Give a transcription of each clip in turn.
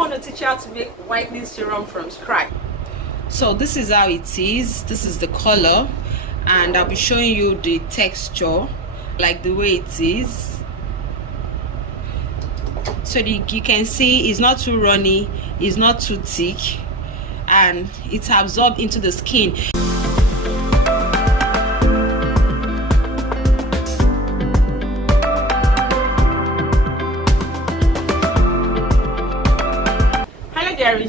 want to teach you how to make whitening serum from scratch. So this is how it is. This is the color, and I'll be showing you the texture, like the way it is. So you can see it's not too runny, it's not too thick, and it's absorbed into the skin.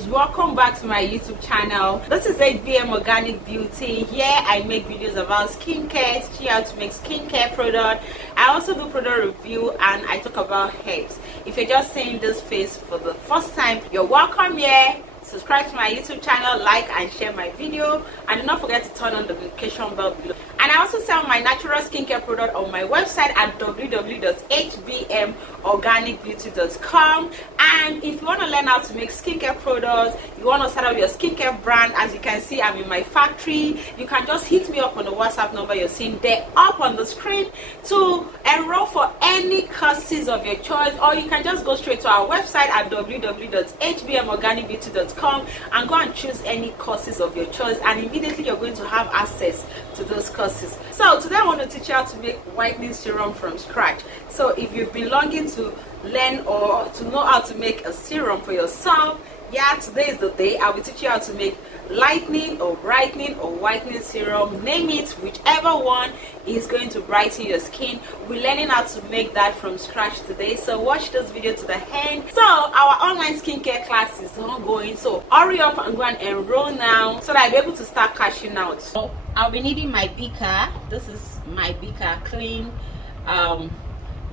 Welcome back to my YouTube channel. This is HBM Organic Beauty. Here I make videos about skincare, teach you how to make skincare product. I also do product review and I talk about herbs. If you're just seeing this face for the first time, you're welcome here. Subscribe to my YouTube channel, like and share my video, and do not forget to turn on the notification bell below. And I also sell my natural skincare product on my website at www.hbmorganicbeauty.com. And if you want to learn how to make skincare products, you want to start up your skincare brand, as you can see I'm in my factory, you can just hit me up on the WhatsApp number you're seeing there up on the screen to enroll for any courses of your choice, or you can just go straight to our website at www.hbmorganicbeauty.com and go and choose any courses of your choice, and immediately you're going to have access to those courses. So today I want to teach you how to make whitening serum from scratch. So if you've been longing to learn or to know how to make a serum for yourself, yeah, today is the day. I will teach you how to make lightening or brightening or whitening serum. Name it, whichever one is going to brighten your skin. We're learning how to make that from scratch today, so watch this video to the end. So our online skincare class is ongoing, so hurry up and go and enroll now so that I'll be able to start cashing out. So I'll be needing my beaker. This is my beaker, clean,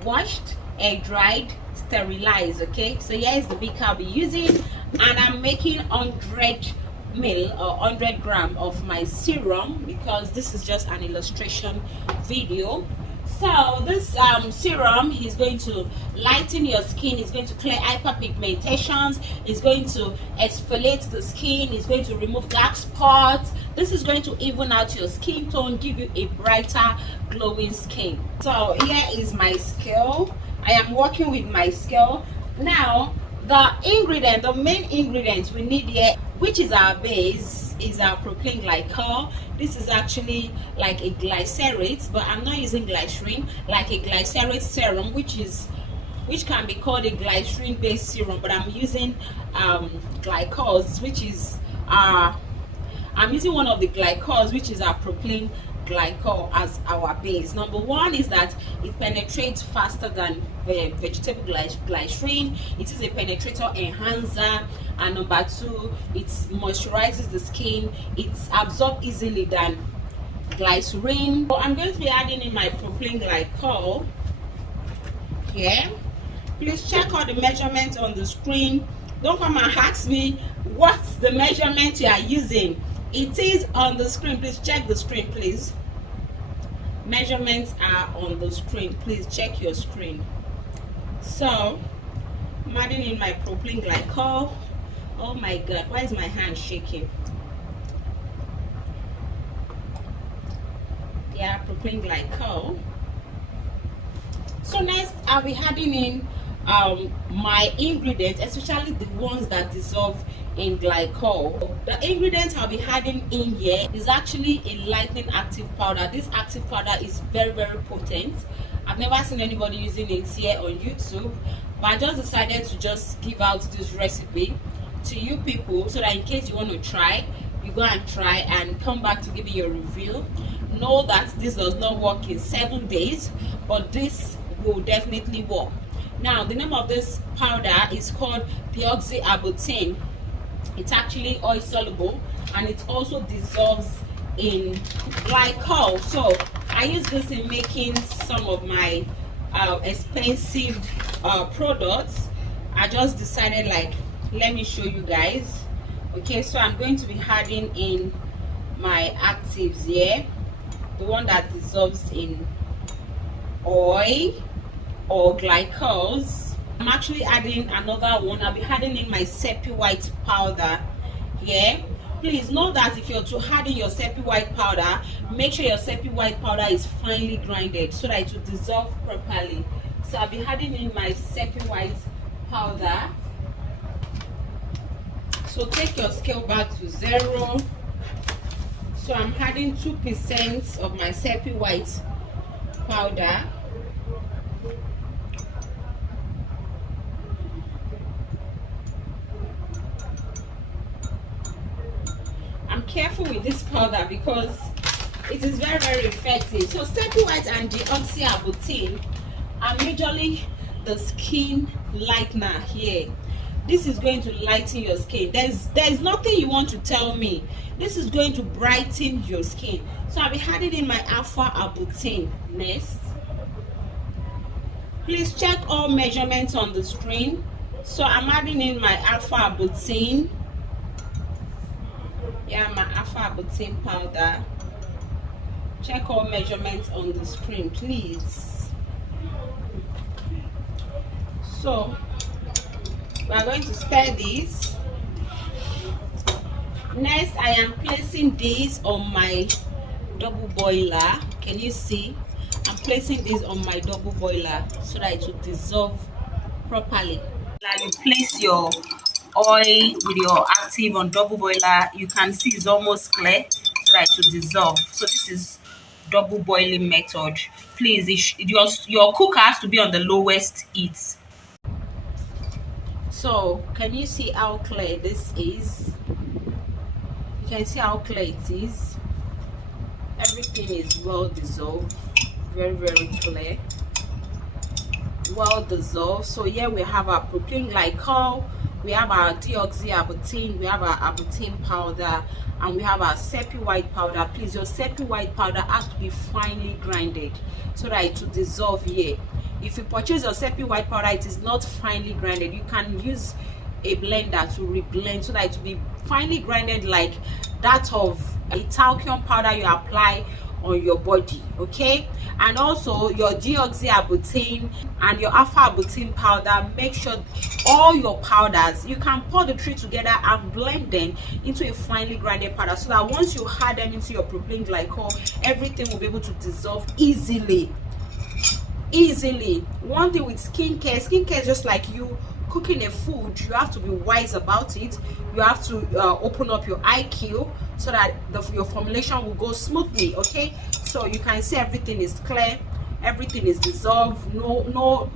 washed, air dried, sterilized. Okay, so here is the beaker I'll be using, and I'm making 100 ml or 100 gram of my serum because this is just an illustration video. So this serum is going to lighten your skin, it's going to clear hyperpigmentations, it's going to exfoliate the skin, it's going to remove dark spots. This is going to even out your skin tone, give you a brighter, glowing skin. So here is my scale. I am working with my scale. Now the main ingredient we need here, which is our base, is our propylene glycol. This is actually like a glycerate, but I'm not using glycerin, like a glycerate serum, which can be called a glycerin based serum, but I'm using glycols, which is I'm using one of the glycols, which is our propylene glycol as our base. Number one is that it penetrates faster than vegetable glycerin. It is a penetrator enhancer, and number two, it moisturizes the skin. It's absorbed easily than glycerin. So I'm going to be adding in my propylene glycol here. Please check out the measurement on the screen. Don't come and ask me what's the measurement you are using. It is on the screen. Please check the screen, please. Measurements are on the screen. Please check your screen. So I'm adding in my propylene glycol. Oh my god, why is my hand shaking? Yeah, propylene glycol. So next I'll be adding in my ingredients, especially the ones that dissolve in glycol. The ingredients I'll be adding in here is actually a lightening active powder. This active powder is very, very potent. I've never seen anybody using it here on YouTube, but I just decided to just give out this recipe to you people so that in case you want to try, you go and try and come back to give me your review. Know that this does not work in 7 days, but this will definitely work. Now the name of this powder is called deoxyribotrine. It's actually oil soluble, and it also dissolves in glycol. So I use this in making some of my expensive products. I just decided, like, let me show you guys. Okay, so I'm going to be adding in my actives here, the one that dissolves in oil or glycols. I'm actually adding another one. I'll be adding in my sepia white powder here. Please know that if you're to add in your sepia white powder, make sure your sepia white powder is finely grinded so that it will dissolve properly. So I'll be adding in my sepia white powder So take your scale back to 0. So I'm adding 2% of my sepia white powder. I'm careful with this powder because it is very, very effective. So sepia white and deoxyribotrine are majorly the skin lightener here. This is going to lighten your skin. There's nothing you want to tell me. This is going to brighten your skin. So I'll be adding in my alpha arbutin next. Please check all measurements on the screen. So I'm adding in my alpha arbutin. Yeah, my alpha arbutin powder. Check all measurements on the screen, please. So we are going to stir this. Next, I am placing this on my double boiler. Can you see? I'm placing this on my double boiler so that it will dissolve properly. Now you place your oil with your active on double boiler. You can see it's almost clear so that it will dissolve. So this is double boiling method. Please, your cooker has to be on the lowest heat. So can you see how clear this is? You can see how clear it is. Everything is well dissolved, very, very clear, well dissolved. So here we have our propylene glycol, we have our deoxyribotrine, we have our arbutin powder, and we have our sepia white powder. Please, your sepia white powder has to be finely grinded so that it will dissolve here. If you purchase your sepia white powder, it is not finely grinded. You can use a blender to reblend so that it will be finely grinded like that of a talcum powder you apply on your body, okay? And also your deoxyribotrine and your alpha arbutin powder, make sure all your powders, you can pour the three together and blend them into a finely grinded powder so that once you add them into your propylene glycol, everything will be able to dissolve easily. One thing with skincare is just like you cooking a food. You have to be wise about it. You have to open up your IQ so that your formulation will go smoothly, okay? So you can see everything is clear, everything is dissolved, no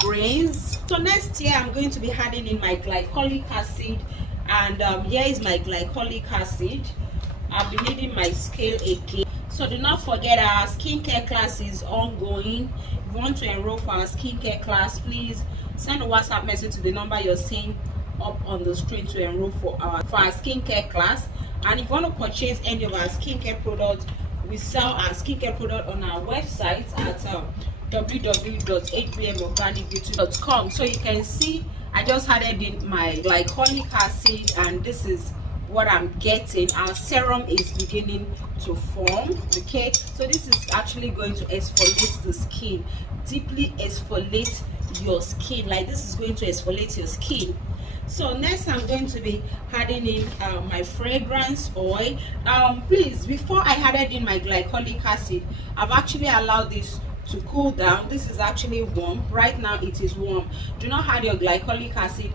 grains. So next here I'm going to be adding in my glycolic acid, and here is my glycolic acid. I'll be needing my scale again. So do not forget our skincare class is ongoing. If you want to enroll for our skincare class, please send a WhatsApp message to the number you're seeing up on the screen to enroll for our skincare class. And if you want to purchase any of our skincare products, we sell our skincare product on our website at www.8bmorganicbeauty.com. So you can see I just added in my glycolic acid, and this is what I'm getting. Our serum is beginning to form, okay? So this is actually going to exfoliate the skin, deeply exfoliate your skin. Like this is going to exfoliate your skin. So next I'm going to be adding in my fragrance oil. Please, before I added in my glycolic acid, I've actually allowed this to cool down. This is actually warm right now. It is warm. Do not add your glycolic acid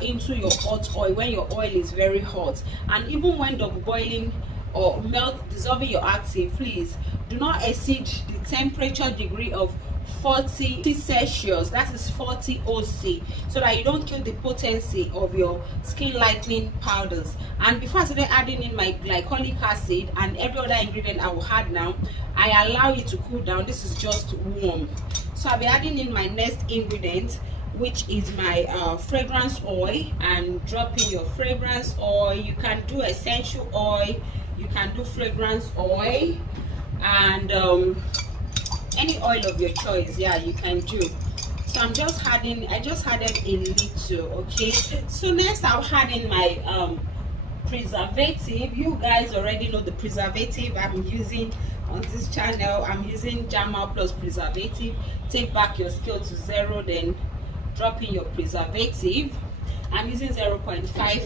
into your hot oil when your oil is very hot, and even when double boiling or dissolving your active, please do not exceed the temperature degree of 40 Celsius, that is 40 OC, so that you don't kill the potency of your skin lightening powders. And before I started adding in my glycolic acid and every other ingredient I will add now, I allow it to cool down. This is just warm. So I'll be adding in my next ingredient, which is my fragrance oil, and drop in your fragrance oil. You can do essential oil, you can do fragrance oil, and any oil of your choice, yeah, you can do. So I just added a little, okay? So next I'll add in my preservative. You guys already know the preservative I'm using on this channel. I'm using Jama plus preservative. Take back your scale to 0, then drop in your preservative. I'm using 0.5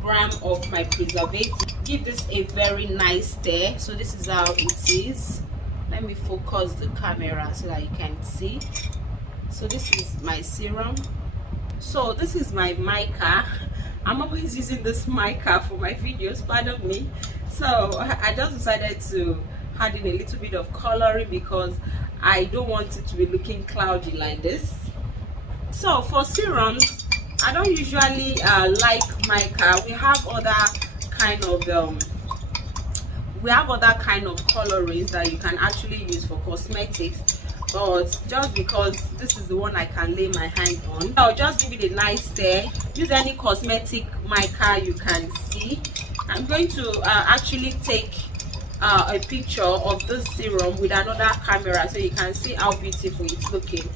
gram of my preservative. Give this a very nice stir. So this is how it is. Let me focus the camera so that you can see. So this is my serum. So this is my mica. I'm always using this mica for my videos, pardon me. So I just decided to add in a little bit of coloring because I don't want it to be looking cloudy like this. So for serums, I don't usually like mica. We have other kind of colorings that you can actually use for cosmetics, but just because this is the one I can lay my hand on, I'll just give it a nice stir. Use any cosmetic mica you can see. I'm going to actually take a picture of this serum with another camera so you can see how beautiful it's looking.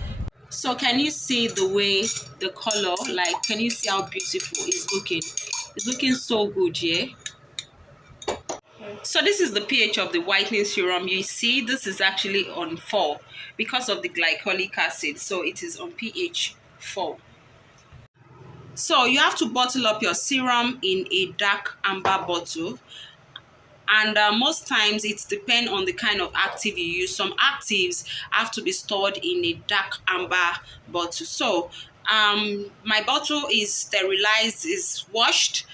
So can you see the way the color, like, can you see how beautiful it's looking? It's looking so good, yeah. So this is the pH of the whitening serum. You see this is actually on 4 because of the glycolic acid, so it is on pH 4. So you have to bottle up your serum in a dark amber bottle, and most times it depends on the kind of active you use. Some actives have to be stored in a dark amber bottle. So my bottle is sterilized, is washed,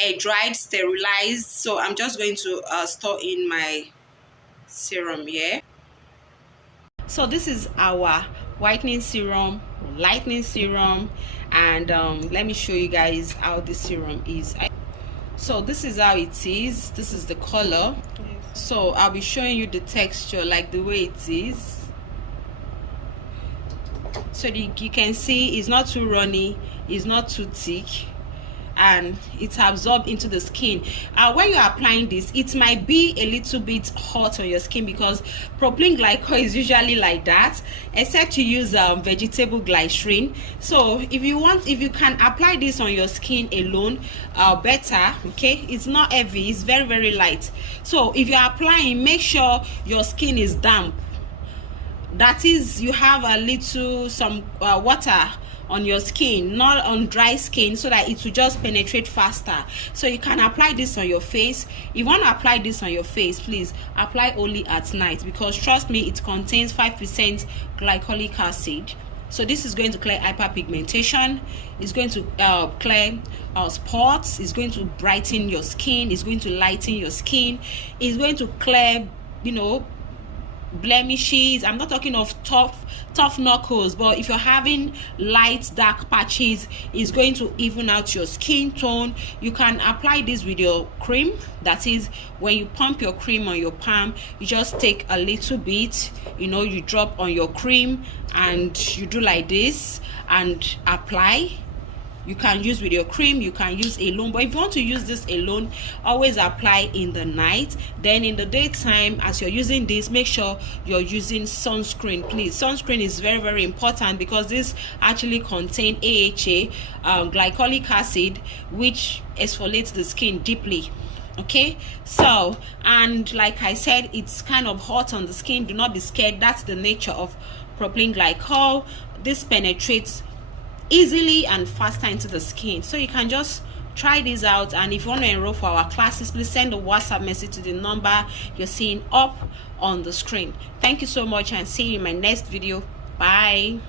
air dried, sterilized. So I'm just going to store in my serum here. So this is our whitening serum, lightening serum, and let me show you guys how this serum is. So this is how it is. This is the color. Yes. So I'll be showing you the texture, like the way it is. So you can see it's not too runny, it's not too thick, and it's absorbed into the skin. When you're applying this, it might be a little bit hot on your skin because propylene glycol is usually like that, except you use vegetable glycerin. So if you can apply this on your skin alone, better. Okay, it's not heavy, it's very, very light. So if you're applying, make sure your skin is damp. That is, you have a little water on your skin, not on dry skin, so that it will just penetrate faster. So you can apply this on your face. If you want to apply this on your face, please apply only at night, because trust me, it contains 5% glycolic acid. So this is going to clear hyperpigmentation, it's going to clear spots, it's going to brighten your skin, it's going to lighten your skin, it's going to clear, you know, blemishes. I'm not talking of tough knuckles, but if you're having light dark patches, it's going to even out your skin tone. You can apply this with your cream. That is, when you pump your cream on your palm, you just take a little bit, you know, you drop on your cream and you do like this and apply. You can use with your cream, you can use alone, but if you want to use this alone, always apply in the night. Then in the daytime, as you're using this, make sure you're using sunscreen, please. Sunscreen is very, very important because this actually contains AHA, glycolic acid, which exfoliates the skin deeply. Okay, so, and like I said, it's kind of hot on the skin. Do not be scared. That's the nature of propylene glycol. This penetrates easily and faster into the skin. So you can just try this out, and if you want to enroll for our classes, please send a WhatsApp message to the number you're seeing up on the screen. Thank you so much, and see you in my next video. Bye.